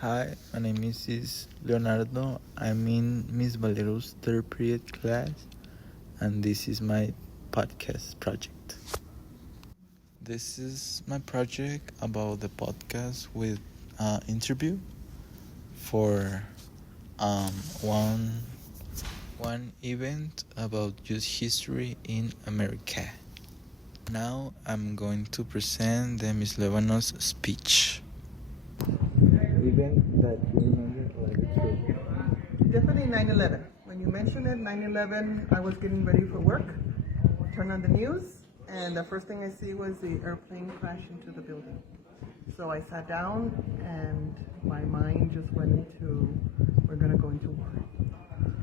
Hi, my name is Leonardo. I'm in Miss Valero's third period class, and this is my podcast project. This is my project about the podcast with interview for um, one one event about youth history in America. Now I'm going to present the Miss Lebanos speech. Event that you remember like true. Definitely 9/11. When you mentioned it, 9/11, I was getting ready for work, turned on the news, and the first thing I see was the airplane crash into the building. So I sat down and my mind just went into, we're going to go into war.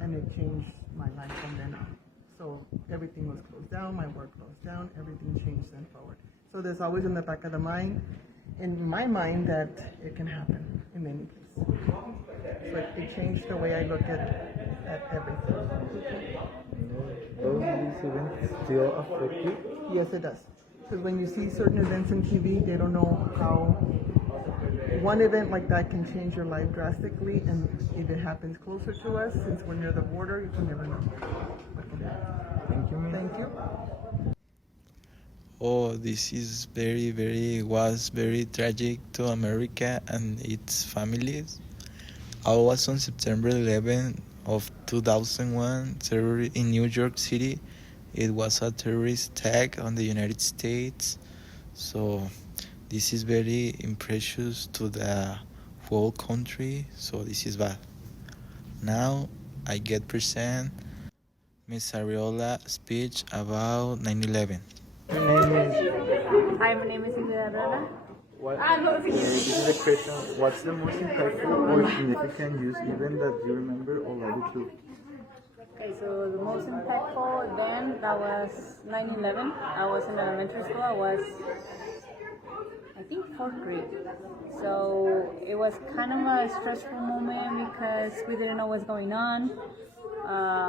And it changed my life from then on. So everything was closed down, my work closed down, everything changed then forward. So there's always in the back of the mind, in my mind, that it can happen in any place. So it changed the way I look at everything. Those events still affect you? Yes, it does. Because when you see certain events on TV, they don't know how one event like that can change your life drastically, and if it happens closer to us, since we're near the border, you can never know what can happen. Thank you, ma'am. Thank you. Oh, this is was very tragic to America and its families. I was on September 11th of 2001 terror in New York City. It was a terrorist attack on the United States. So this is very impressious to the whole country. So this is bad. Now I get present Miss Ariola speech about 9/11. Your name is Hi, my name is Isabella. what? This is a question. What's the most impactful or significant news event that you remember already too? Okay, so the most impactful then, that was 9/11. I was in elementary school. I was, I think, fourth grade. So it was kind of a stressful moment because we didn't know what's going on.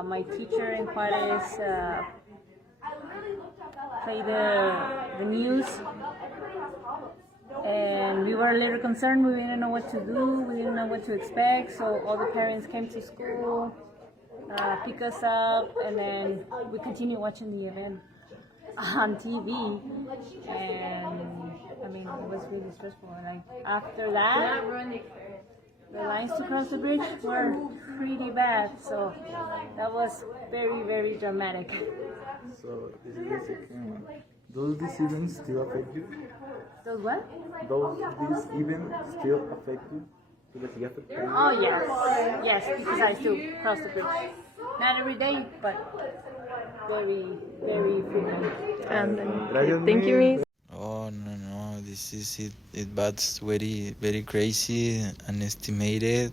My teacher in Juarez played the news, and we were a little concerned. We didn't know what to do. We didn't know what to expect. So all the parents came to school, pick us up, and then we continued watching the event on TV. And I mean, it was really stressful. Like after that, the lines to cross the bridge were pretty bad. So that was very, very dramatic. So this is the second one. Does this event still affect you? Those what? Does this event still affect you? Because you have to pay. Oh yes, yes, because I still cross the bridge. Not every day, but very, very frequent. Thank you, Miss. Oh no, this is it. It's very crazy. Unestimated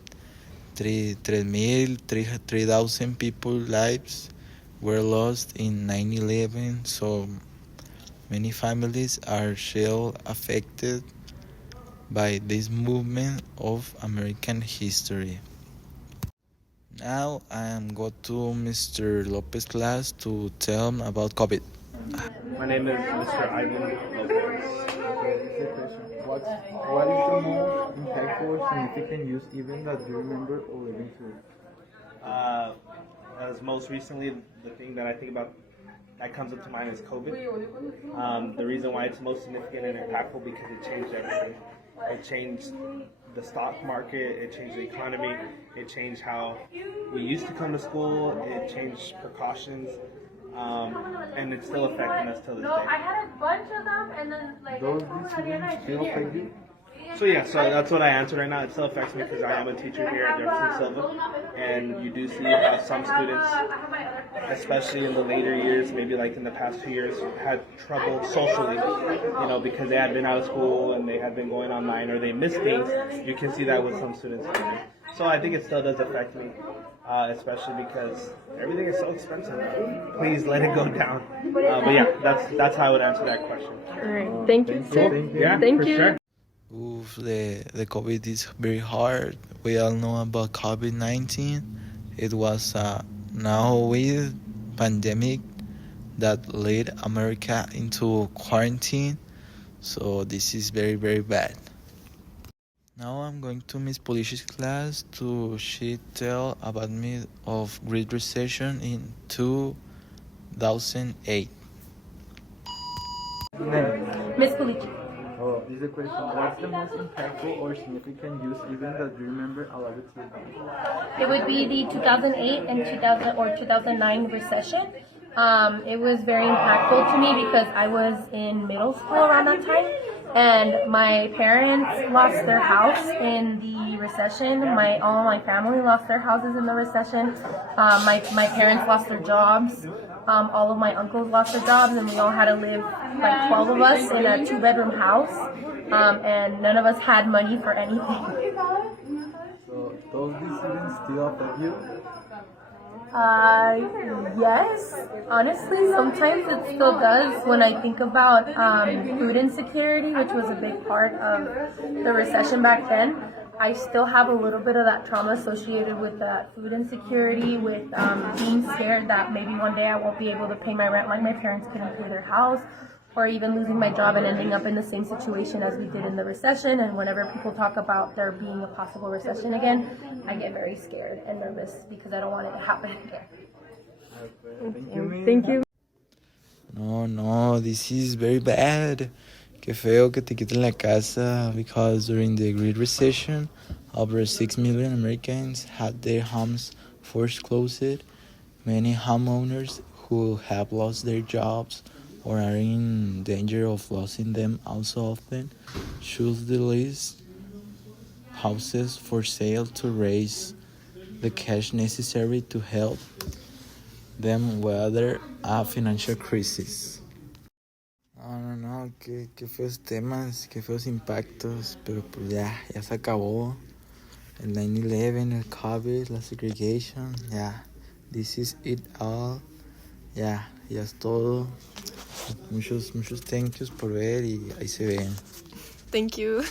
3,000 people lives were lost in 9/11. So many families are still affected by this movement of American history. Now I am go to Mr. Lopez class to tell him about COVID. My name is Mr. Ivan Lopez. What is the most impactful or significant news event that you remember or living through? As most recently, the thing that I think about that comes up to mind is COVID. The reason why it's most significant and impactful because it changed everything. It changed the stock market, it changed the economy, it changed how we used to come to school, it changed precautions, and it's still affecting us till this No, I day. had a bunch of them, and then like Those I told these her events still affect you? So yeah, so that's what I answered right now. It still affects me because I am a teacher here at Jefferson Silva, and you do see how some students, especially in the later years, maybe like in the past 2 years, had trouble socially, because they had been out of school and they had been going online or they missed things. You can see that with some students. So I think it still does affect me, especially because everything is so expensive. Please let it go down. But yeah, that's how I would answer that question. All right. Thank you, sir. Yeah, Thank for you. sure. Oof, the COVID is very hard. We all know about COVID-19. It was a now with pandemic that led America into quarantine. So this is very bad. Now I'm going to Miss Polish's class to she tell about me of Great Recession in 2008. Name. Miss Pulici. Oh, this is a question. What's the most impactful or significant news event that you remember allowed to you? It would be the 2008 and 2000 or 2009 recession. It was very impactful to me because I was in middle school around that time, and my parents lost their house in the recession. All my family lost their houses in the recession. My parents lost their jobs. All of my uncles lost their jobs, and we all had to live, like 12 of us, in a 2-bedroom house. And none of us had money for anything. So, does this event still affect you? Uh, yes. Honestly, sometimes it still does when I think about food insecurity, which was a big part of the recession back then. I still have a little bit of that trauma associated with that food insecurity, with being scared that maybe one day I won't be able to pay my rent like my parents couldn't pay their house, or even losing my job and ending up in the same situation as we did in the recession. And whenever people talk about there being a possible recession again, I get very scared and nervous because I don't want it to happen again. Thank you. No, this is very bad. Qué feo que te quiten la casa because during the Great Recession, over 6 million Americans had their homes foreclosed. Many homeowners who have lost their jobs or are in danger of losing them also often choose the list houses for sale to raise the cash necessary to help them weather a financial crisis. No, qué feos temas, qué feos impactos, pero pues ya se acabó. El 9/11, el COVID, la segregation, this is it all. Ya es todo. Muchos thank yous por ver y ahí se ven. Thank you.